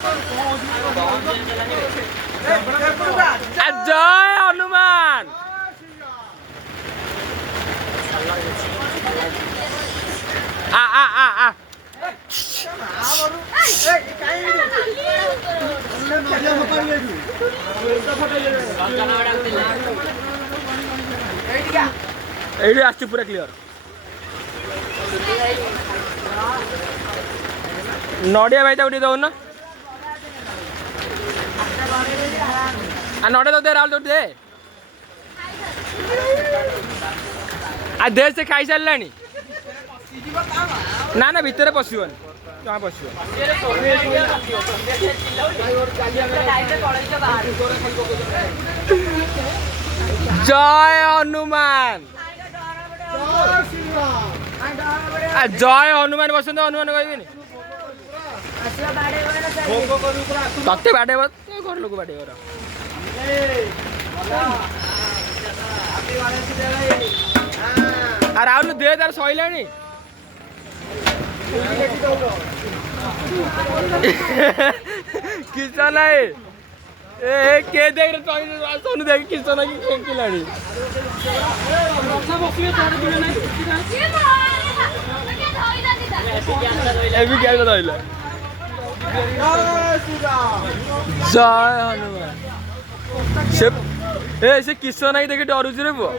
जय हनुमान। आ आ आ आ एडी आछि पूरा क्लियर। नड़िया भाई उठी दौन नड़िया तो दे राहुल तो दे आ दे से खाई सारा ना ना भितर पशुन क्या पशु जय हनुमान जय हनुमान बसंत हनुमान कहबी तते बाड़े घर लोक बाड़े राहुल दे तार सैला किसान ए के देख सोनू देख किसान की खेलाड़ी जय हनुमान से किसान ही देखी डरुच रे पुआ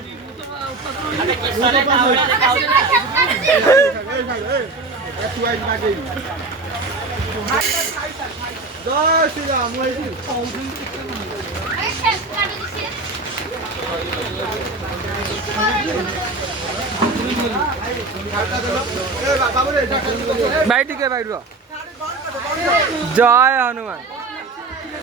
जय श्री राम भाई ठीक है भाई जय हनुमान।